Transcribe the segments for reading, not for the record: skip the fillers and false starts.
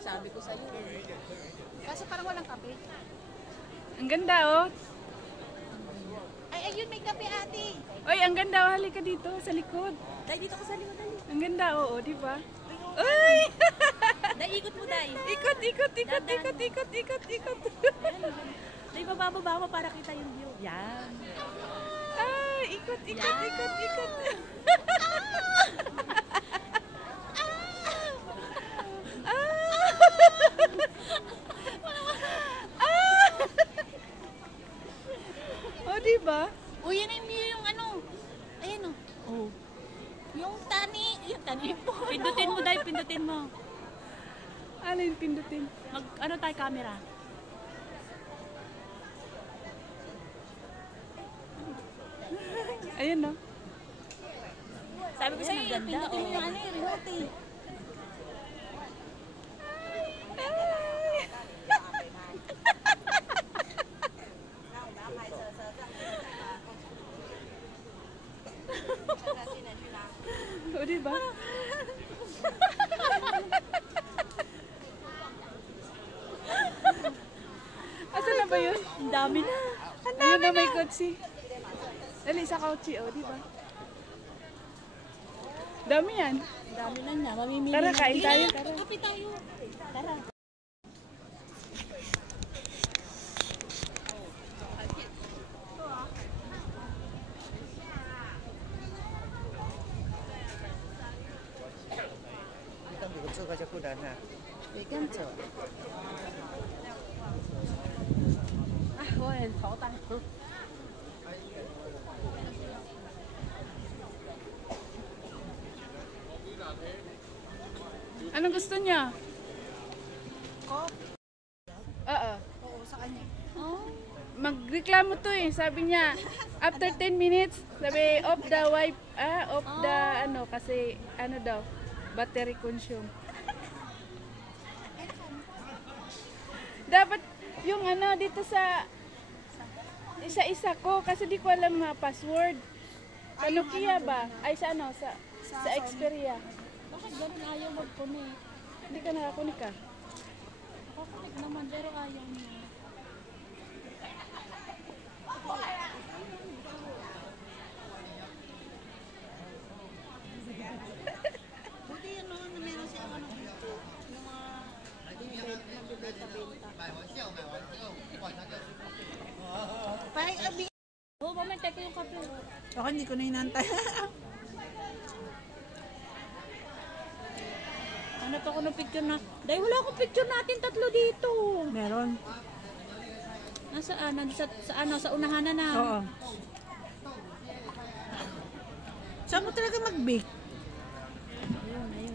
Sabi ko sa'yo. Kaso parang walang kape. Ang ganda oh. Ay, ayun, may kape ate. Oy, ang ganda oh. Halika dito sa likod. Dahil dito ka sa likod, dali. Ang ganda oo, di ba? Uy! Dahil ikot mo, dahil. Ikot. Dahil bababa mo para kita yung view. Yan. Ay, ikot. Oh, di ba? Uy, yan yung ano. Ayan o. Oh. Yung tani po. Pindutin mo, dahil pindutin mo. Ano yung pindutin? Ano tayo camera? Ayun no. Sabi ko sa'yo, pindutin mo yung ano yung remote eh. O, di ba? Asan na ba yun? Ang dami na. Ayun na may kotse. Dali sa kotse, o, di ba? Dami yan. Ang dami na niya. Mamimili Tara, na. kain tayo. Tara. Kape tayo. Tara. Anong gusto niya? Oo. Oo, sa kanya. Magreklamo to eh. Sabi niya, after 10 minutes, sabi, off the wipe, off the ano, kasi ano daw, battery consume. Dapat yung ano dito sa isa-isa ko kasi di ko alam nga password. Sa Nokia ba? Ay sa ano, sa Xperia. Bakit ganun ayaw mag-connect? Hindi ka nakakunik ka? Nakakunik naman, pero ayaw niya. Buti yan no, na meron siya ano dito. Yung mga nagbibenta-benta. Parang abi. Oo, mamantay ko yung kape. Ako hindi ko na hinantay. Ano pa ako ng picture na? Dahil wala akong picture natin tatlo dito. Meron. Nasaan? Sa ano? Sa unahan na. Oo. Saan mo talaga mag-bake? Ayun.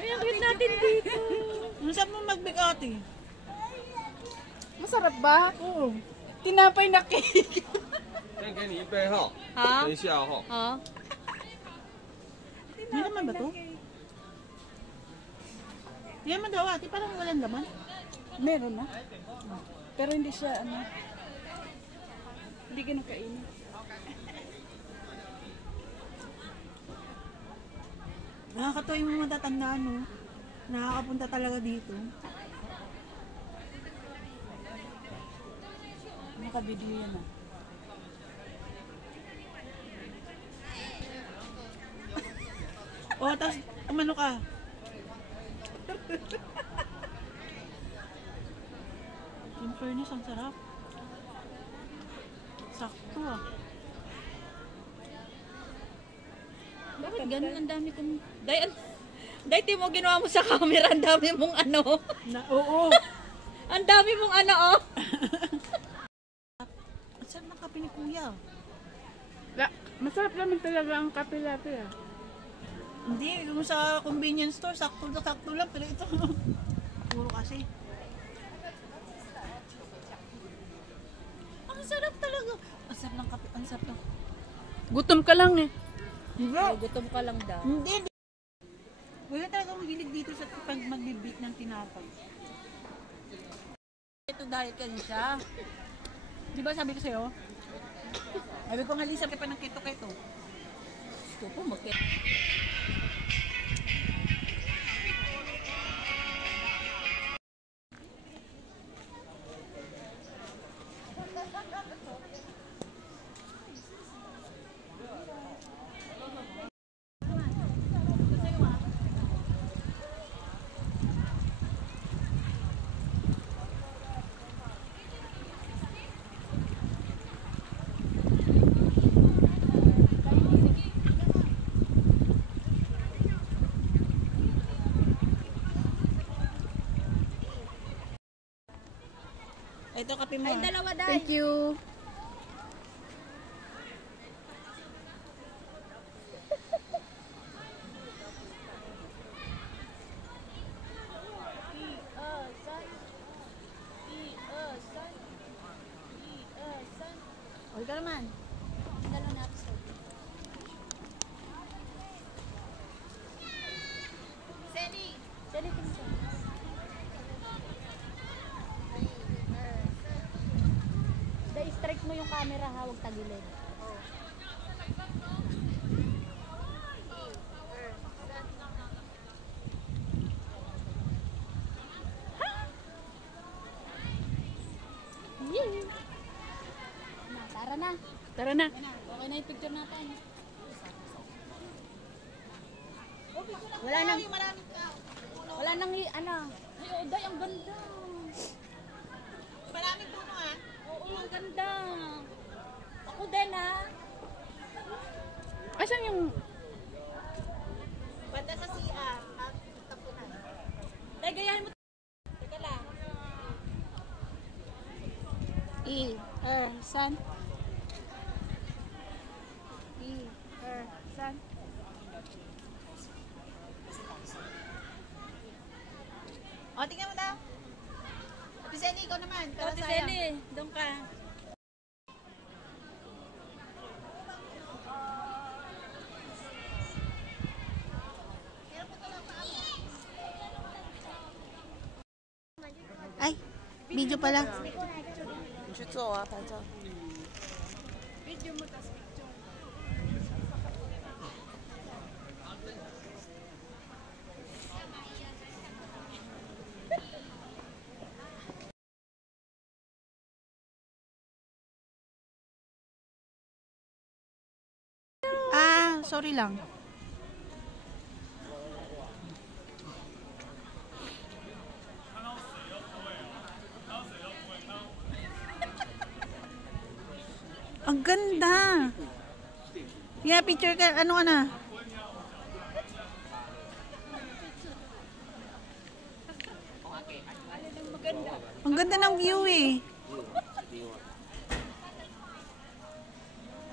Ay, ang cute natin dito. Saan mo mag-bake ate? Masarap ba? Oo. Tinapay na cake. 先给你一杯哈，哈等一下哈。 Ha? Hindi naman ba to? Hindi naman daw ate, parang walang laman. Meron na. Pero hindi siya ano. Hindi ganun kainin. Nakakatawa yung mga matatandaan, no? Nakakapunta talaga dito. Nakabidyo yan ah. O, tapos umano ka. In fairness, ang sarap. Sakto ah. Bakit ganun ang dami kong... Dahil Timo, ginawa mo sa camera, ang dami mong ano. Oo. Ang dami mong ano, oh. Ang sarap ng kape ni Kuya. Masarap naman talaga ang kape latte ah. Hindi, yung sa convenience store, sakto lang. Pero ito, puro kasi. Ang sarap talaga. Ang sarap ng kape, ang sarap ng... Gutom ka lang eh. Gutom ka lang daw. Hindi. Wala talaga mahilig dito sa pag magbibit ng tinapay. Ito dahil kasi siya. Di ba sabi ko sa'yo? Sabi ko nga, Lisa, kaya pa ng keto-keto. Gusto ko mag-keto. Ito, kape mo. Ay, dalawa dahil. Thank you. O, ikaw naman. Dalawa na episode. Sally! Sally, pinsan. Strike mo yung camera ha, huwag tagilid. Tara na. Tara na. Okay na yung picture natin. Wala nang wala nang ano. Ay, Oday, ang ganda. Maraming puno ha. Oo, ang ganda. Ako din ha. Asan yung... Banda sa CR. At tapunan. Tay, gayahin mo. Teka lang. San. San. O, tingnan mo daw. Ate Senny, ikaw naman. O, Para si sayang. Sally, doon ka. Ay, video pala. Video mo, tas picture. Sorry lang. Ang ganda. Yeah, picture ka. Ano ka na? Ang ganda ng view eh.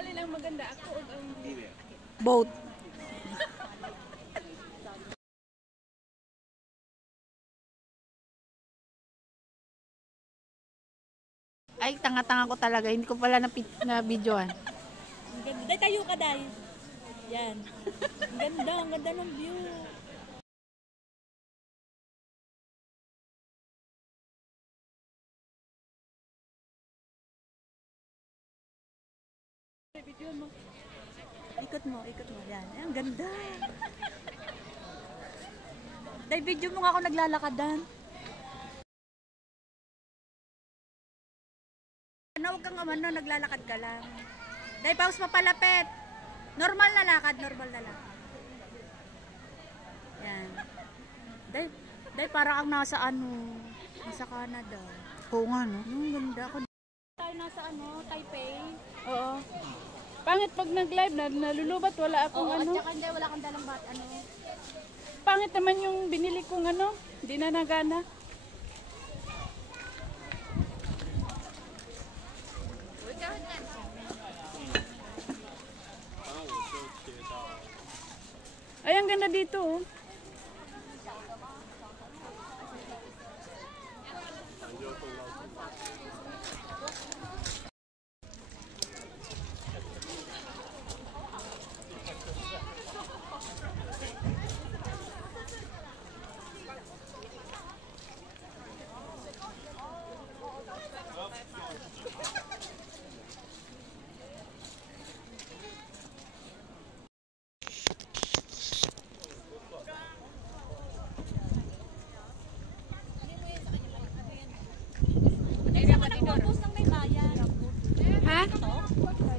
Alin ang maganda? Ako o ang... Boat. Ay, tanga-tanga ko talaga. Hindi ko pala na-videoan. Ang ganda. Day, tayo ka, Day. Yan. Ang ganda ng view. Video mo. Ikot mo. Yan. Ay, ang ganda. Day, video mo nga ako naglalakadan. Huwag kang umano, naglalakad ka lang. Day, pause pa palapit. Normal na lakad, normal na lang. Yan. Day, parang ang nasa nasa Canada. Oo nga, no? Ang ganda. Tayo nasa Taipei. Oo. Pangit pag nag-live na nalulubat, wala akong Oo, ano. at saka hindi, wala kang dalang Pangit naman yung binili kong hindi na nagana. Ay, ang ganda dito oh.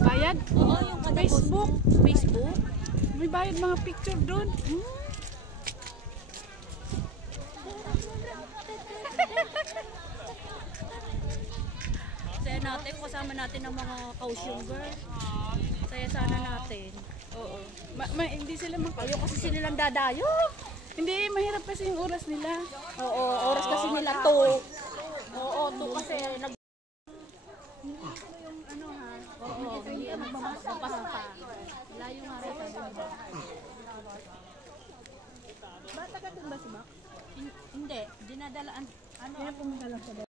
Bayad? Oo, yung kada Facebook. Facebook? May bayad mga picture doon. Saya natin, kasama natin ang mga kausyong girl. Saya sana natin. Oo. Hindi sila Ayaw kasi sinilang dadayo. Hindi, mahirap kasi yung oras nila. Oo, oras kasi nila to. Oo, to kasi nag... Oo, hindi magpapasa pa. Layo nga rin sabi mo. Bata ka ba si Mac? Hindi, dinadalaan. Kaya pumunta lang sa